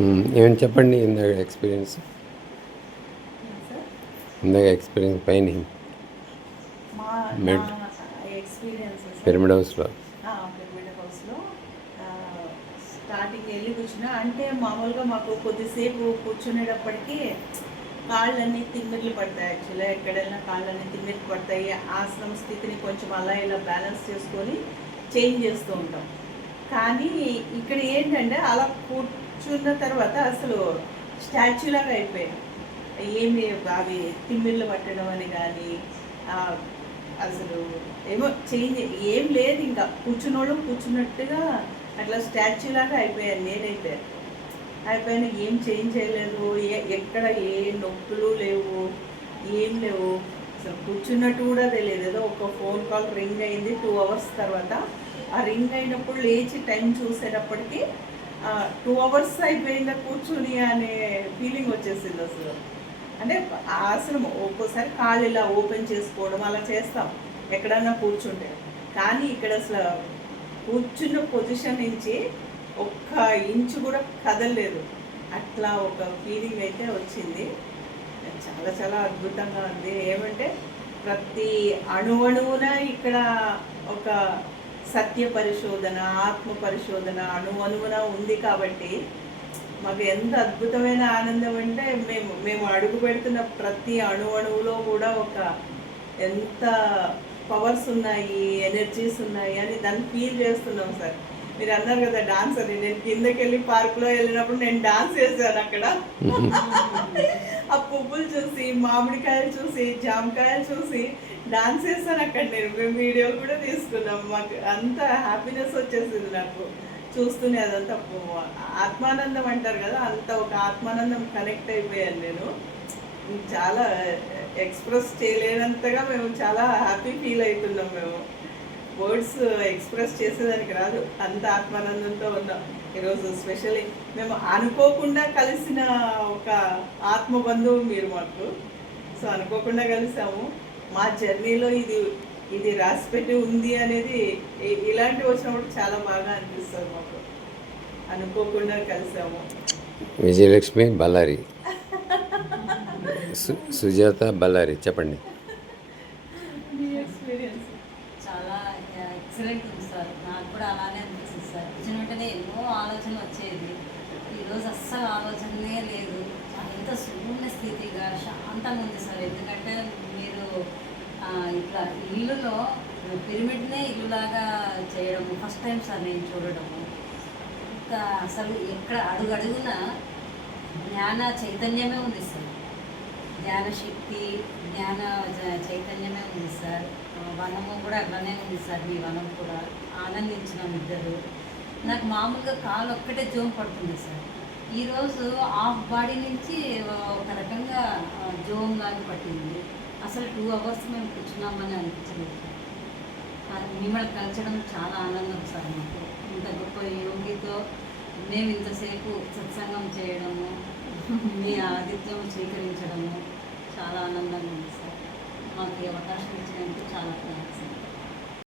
ఏమైనా చెప్పండి ఇందాక ఎక్స్పీరియన్స్. సార్ ఇందాక ఎక్స్పీరియన్స్ పైన మా నా మెడ్ ఎక్స్పీరియన్స్ సార్ పిరమిడ్ హౌస్లో. పిరమిడ్ హౌస్లో స్టార్టింగ్ వెళ్ళి కూర్చున్నా అంటే మామూలుగా మాకు కొద్దిసేపు కూర్చునేటప్పటికి కాళ్ళన్నీ తిమ్మిర్లు పడతాయి. యాక్చువల్గా ఎక్కడైనా కాళ్ళన్నీ తిమ్మిర్లు పడతాయి. ఆసనం స్థితిని కొంచెం అలా ఇలా బ్యాలెన్స్ చేసుకొని చేంజ్ చేస్తూ ఉంటాం. కానీ ఇక్కడ ఏంటంటే అలా కూర్చున్న తర్వాత అసలు స్టాచ్యూలాగా అయిపోయాయి. ఏమి అవి తిమ్మిళ్ళు పట్టడం అని కానీ అసలు ఏమో చేంజ్ ఏం లేదు. ఇంకా కూర్చున్నోళ్ళు కూర్చున్నట్టుగా అట్లా స్టాచ్యూలాగా అయిపోయాను. అయిపోయాను. ఏం చేంజ్ చేయలేదు. ఎక్కడ ఏ నొప్పులు లేవు, ఏం లేవు. అసలు కూర్చున్నట్టు కూడా తెలియదు. ఏదో ఒక ఫోన్ కాల్ రింగ్ అయింది 2 hours తర్వాత. ఆ రింగ్ అయినప్పుడు లేచి టైం చూసేటప్పటికి 2 hours అయిపోయిందా కూర్చుని అనే ఫీలింగ్ వచ్చేసింది అసలు. అంటే ఆసనం ఒక్కోసారి కాళ్ళు ఇలా ఓపెన్ చేసుకోవడం అలా చేస్తాం ఎక్కడన్నా కూర్చుంటే. కానీ ఇక్కడ అసలు కూర్చున్న పొజిషన్ నుంచి ఒక్క ఇంచు కూడా కదలలేదు. అట్లా ఒక ఫీలింగ్ అయితే వచ్చింది. చాలా చాలా అద్భుతంగా ఉంది. ఏమంటే ప్రతి అణువణువున ఇక్కడ ఒక సత్య పరిశోధన, ఆత్మ పరిశోధన అణువణువున ఉంది. కాబట్టి మాకు ఎంత అద్భుతమైన ఆనందం అంటే మేము అడుగు పెడుతున్న ప్రతి అణువణువులో కూడా ఒక ఎంత పవర్స్ ఉన్నాయి, ఎనర్జీస్ ఉన్నాయి అని దాన్ని ఫీల్ చేస్తున్నాం సార్. మీరు అన్నారు కదా డాన్స్ అని. నేను కిందకి వెళ్ళి పార్క్లో వెళ్ళినప్పుడు నేను డాన్స్ చేశాను అక్కడ. ఆ పువ్వులు చూసి, మామిడికాయలు చూసి, జామకాయలు చూసి డాన్స్ చేశాను అక్కడ. మేము వీడియోలు కూడా తీసుకున్నాం. మాకు అంత హ్యాపీనెస్ వచ్చేసింది నాకు చూస్తూనే. అదంతా ఆత్మానందం అంటారు కదా, అంత ఒక ఆత్మానందం కనెక్ట్ అయిపోయాను నేను. చాలా ఎక్స్ప్రెస్ చేయలేనంతగా మేము చాలా హ్యాపీ ఫీల్ అవుతున్నాం. మేము వర్డ్స్ ఎక్స్ప్రెస్ చేసేదానికి రాదు, అంత ఆత్మానందంతో ఉన్నాం ఈరోజు. స్పెషల్లీ మేము అనుకోకుండా కలిసిన ఒక ఆత్మ బంధువు మీరు మాకు. సో అనుకోకుండా కలిసాము. మా జర్నీలో ఇది రాసిపెట్టి ఉంది అనేది ఇలాంటివి వచ్చినప్పుడు చాలా బాగా అనిపిస్తుంది మాకు. అనుకోకుండా కలిసాము. విజయలక్ష్మి బళ్ళారి, సుజాత బళ్ళారి, చెప్పండి. ఎక్స్పీరియన్స్ చాలా ఎక్సలెంట్ ఉంది సార్. నాకు కూడా అలానే అనిపిస్తుంది సార్. వచ్చిన వెంటనే ఎన్నో ఆలోచనలు వచ్చేది. ఈరోజు అస్సలు ఆలోచనే లేదు. ఎంత శూన్య స్థితిగా శాంతంగా ఉంది సార్. ఎందుకంటే మీరు ఇట్లా ఇల్లులో పిరమిడ్నే ఇల్లులాగా చేయడము ఫస్ట్ టైం సార్ నేను చూడడము. ఇంకా అసలు ఎక్కడ అడుగడుగున జ్ఞాన చైతన్యమే ఉంది సార్. జ్ఞాన శక్తి, జ్ఞాన చైతన్యమే ఉంది సార్. వనము కూడా అట్లానే ఉంది సార్. మీ వనం కూడా ఆనందించినాం ఇద్దరు. నాకు మామూలుగా కాలు ఒక్కటే జోమ్ పడుతుంది సార్. ఈరోజు హాఫ్ బాడీ నుంచి ఒక రకంగా జోమ్ లాగా పట్టింది. అసలు 2 hours మేము కూర్చున్నామని అనిపించలేదు సార్. మిమ్మల్ని కలిసడం చాలా ఆనందం సార్. మాకు ఇంత గొప్ప యోగితో మేము ఇంతసేపు సత్సంగం చేయడము, మీ ఆతిథ్యం స్వీకరించడము చాలా ఆనందంగా ఉంది సార్. మాకు ఈ అవకాశం ఇచ్చినందుకు చాలా థ్యాంక్స్.